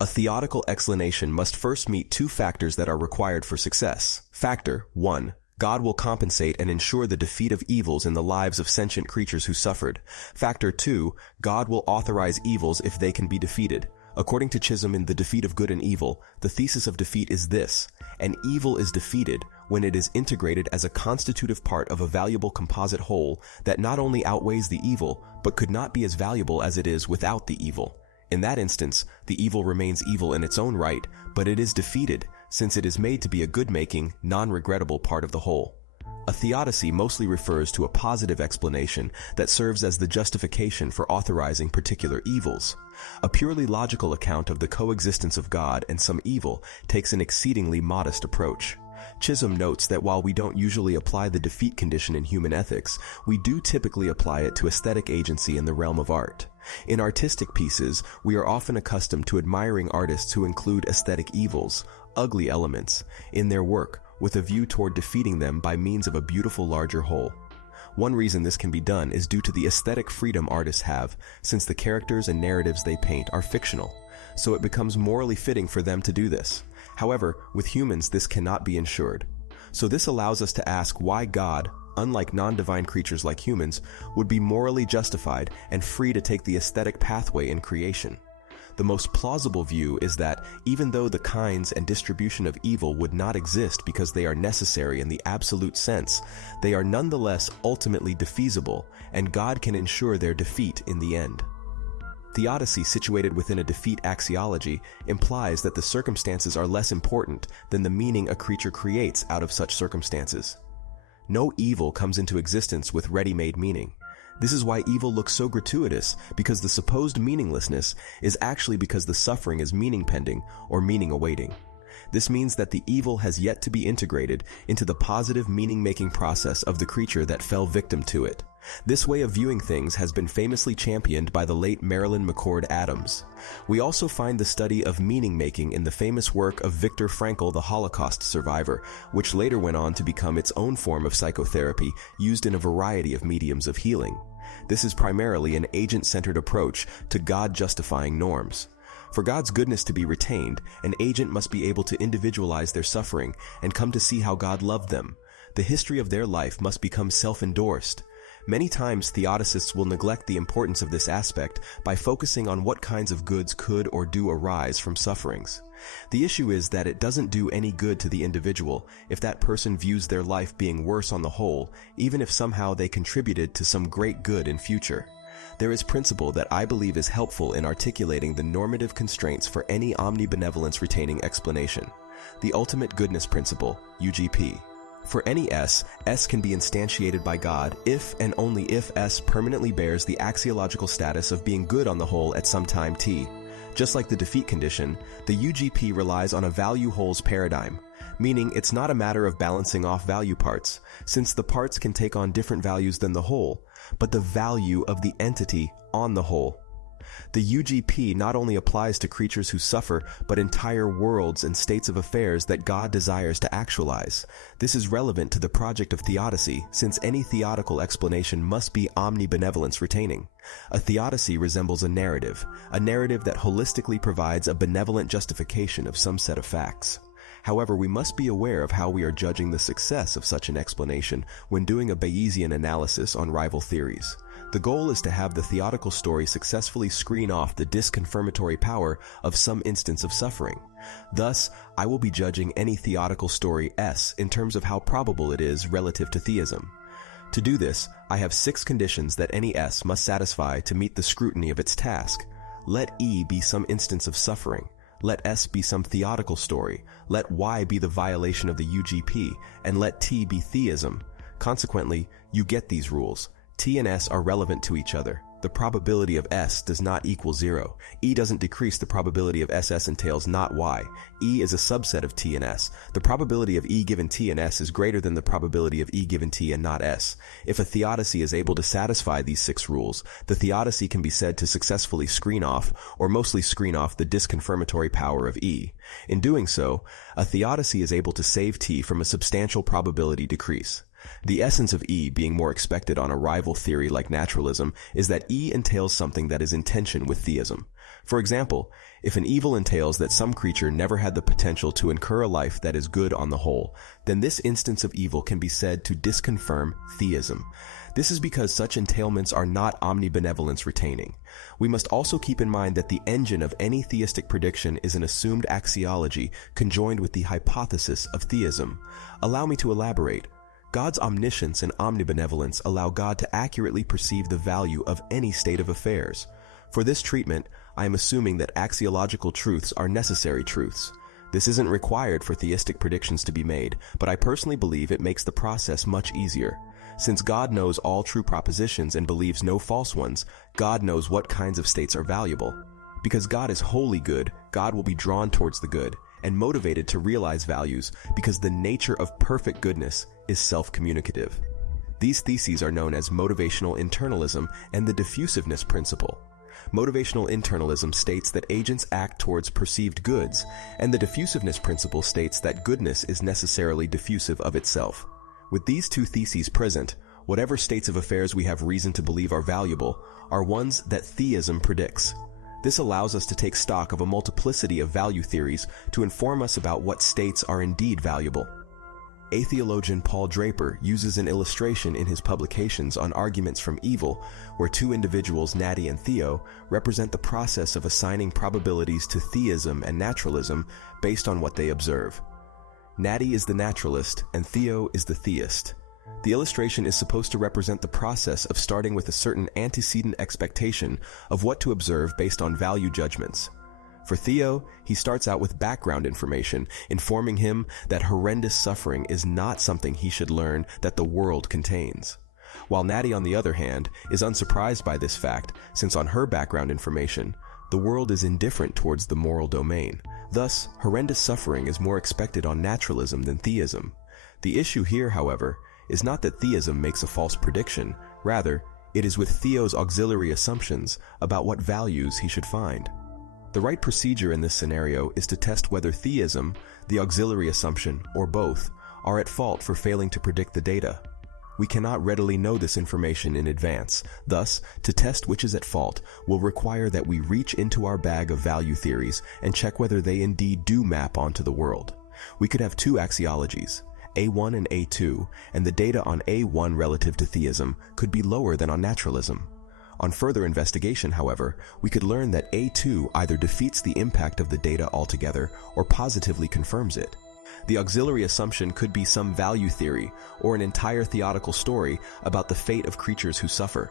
A theodical explanation must first meet two factors that are required for success. Factor 1. God will compensate and ensure the defeat of evils in the lives of sentient creatures who suffered. Factor 2. God will authorize evils if they can be defeated. According to Chisholm in The Defeat of Good and Evil, the thesis of defeat is this: an evil is defeated when it is integrated as a constitutive part of a valuable composite whole that not only outweighs the evil, but could not be as valuable as it is without the evil. In that instance, the evil remains evil in its own right, but it is defeated, since it is made to be a good-making, non-regrettable part of the whole. A theodicy mostly refers to a positive explanation that serves as the justification for authorizing particular evils. A purely logical account of the coexistence of God and some evil takes an exceedingly modest approach. Chisholm notes that while we don't usually apply the defeat condition in human ethics, we do typically apply it to aesthetic agency in the realm of art. In artistic pieces, we are often accustomed to admiring artists who include aesthetic evils, ugly elements, in their work, with a view toward defeating them by means of a beautiful larger whole. One reason this can be done is due to the aesthetic freedom artists have, since the characters and narratives they paint are fictional, so it becomes morally fitting for them to do this. However, with humans this cannot be ensured. So this allows us to ask why God, unlike non-divine creatures like humans, would be morally justified and free to take the aesthetic pathway in creation. The most plausible view is that, even though the kinds and distribution of evil would not exist because they are necessary in the absolute sense, they are nonetheless ultimately defeasible, and God can ensure their defeat in the end. Theodicy, situated within a defeat axiology, implies that the circumstances are less important than the meaning a creature creates out of such circumstances. No evil comes into existence with ready-made meaning. This is why evil looks so gratuitous, because the supposed meaninglessness is actually because the suffering is meaning pending or meaning awaiting. This means that the evil has yet to be integrated into the positive meaning-making process of the creature that fell victim to it. This way of viewing things has been famously championed by the late Marilyn Mccord Adams. We also find the study of meaning-making in the famous work of Viktor Frankl, the Holocaust survivor, which later went on to become its own form of psychotherapy used in a variety of mediums of healing. This is primarily an agent-centered approach to God-justifying norms. For God's goodness to be retained, an agent must be able to individualize their suffering and come to see how God loved them. The history of their life must become self-endorsed. Many times theodicists will neglect the importance of this aspect by focusing on what kinds of goods could or do arise from sufferings. The issue is that it doesn't do any good to the individual if that person views their life being worse on the whole, even if somehow they contributed to some great good in future. There is principle that I believe is helpful in articulating the normative constraints for any omnibenevolence retaining explanation. The ultimate goodness principle, UGP. For any S can be instantiated by God if and only if S permanently bears the axiological status of being good on the whole at some time t. Just like the defeat condition, the UGP relies on a value wholes paradigm, meaning it's not a matter of balancing off value parts, since the parts can take on different values than the whole, but the value of the entity on the whole. The UGP not only applies to creatures who suffer, but entire worlds and states of affairs that God desires to actualize. This is relevant to the project of theodicy, since any theodical explanation must be omnibenevolence retaining. A theodicy resembles a narrative that holistically provides a benevolent justification of some set of facts. However, we must be aware of how we are judging the success of such an explanation when doing a Bayesian analysis on rival theories. The goal is to have the theodical story successfully screen off the disconfirmatory power of some instance of suffering. Thus, I will be judging any theodical story S in terms of how probable it is relative to theism. To do this, I have 6 conditions that any S must satisfy to meet the scrutiny of its task. Let E be some instance of suffering. Let S be some theodical story. Let Y be the violation of the UGP, and let T be theism. Consequently, you get these rules. T and S are relevant to each other. The probability of S does not equal 0. E doesn't decrease the probability of SS entails not Y. E is a subset of T and S. The probability of E given T and S is greater than the probability of E given T and not S. If a theodicy is able to satisfy these 6 rules, the theodicy can be said to successfully screen off, or mostly screen off, the disconfirmatory power of E. In doing so, a theodicy is able to save T from a substantial probability decrease. The essence of E being more expected on a rival theory like naturalism is that E entails something that is in tension with theism. For example, if an evil entails that some creature never had the potential to incur a life that is good on the whole, then this instance of evil can be said to disconfirm theism. This is because such entailments are not omnibenevolence retaining. We must also keep in mind that the engine of any theistic prediction is an assumed axiology conjoined with the hypothesis of theism. Allow me to elaborate. God's omniscience and omnibenevolence allow God to accurately perceive the value of any state of affairs. For this treatment, I am assuming that axiological truths are necessary truths. This isn't required for theistic predictions to be made, but I personally believe it makes the process much easier. Since God knows all true propositions and believes no false ones, God knows what kinds of states are valuable. Because God is wholly good, God will be drawn towards the good and motivated to realize values because the nature of perfect goodness is self-communicative. These theses are known as motivational internalism and the diffusiveness principle. Motivational internalism states that agents act towards perceived goods, and the diffusiveness principle states that goodness is necessarily diffusive of itself. With these two theses present, whatever states of affairs we have reason to believe are valuable are ones that theism predicts. This allows us to take stock of a multiplicity of value theories to inform us about what states are indeed valuable. A theologian, Paul Draper, uses an illustration in his publications on arguments from evil, where two individuals, Natty and Theo, represent the process of assigning probabilities to theism and naturalism based on what they observe. Natty is the naturalist, and Theo is the theist. The illustration is supposed to represent the process of starting with a certain antecedent expectation of what to observe based on value judgments. For Theo, he starts out with background information, informing him that horrendous suffering is not something he should learn that the world contains. While Natty, on the other hand, is unsurprised by this fact, since on her background information, the world is indifferent towards the moral domain. Thus, horrendous suffering is more expected on naturalism than theism. The issue here, however, is not that theism makes a false prediction. Rather, it is with Theo's auxiliary assumptions about what values he should find. The right procedure in this scenario is to test whether theism, the auxiliary assumption, or both, are at fault for failing to predict the data. We cannot readily know this information in advance. Thus, to test which is at fault will require that we reach into our bag of value theories and check whether they indeed do map onto the world. We could have two axiologies, A1 and A2, and the data on A1 relative to theism could be lower than on naturalism. On further investigation, however, we could learn that A2 either defeats the impact of the data altogether or positively confirms it. The auxiliary assumption could be some value theory or an entire theodical story about the fate of creatures who suffer.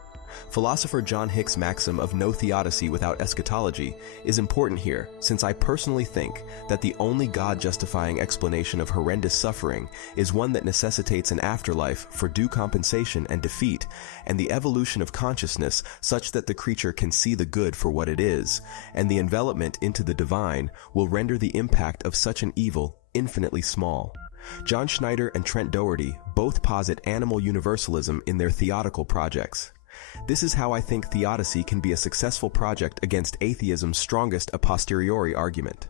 Philosopher John Hick's maxim of no theodicy without eschatology is important here, since I personally think that the only God-justifying explanation of horrendous suffering is one that necessitates an afterlife for due compensation and defeat, and the evolution of consciousness such that the creature can see the good for what it is, and the envelopment into the divine will render the impact of such an evil infinitely small. John Schneider and Trent Dougherty both posit animal universalism in their theodical projects. This is how I think theodicy can be a successful project against atheism's strongest a posteriori argument.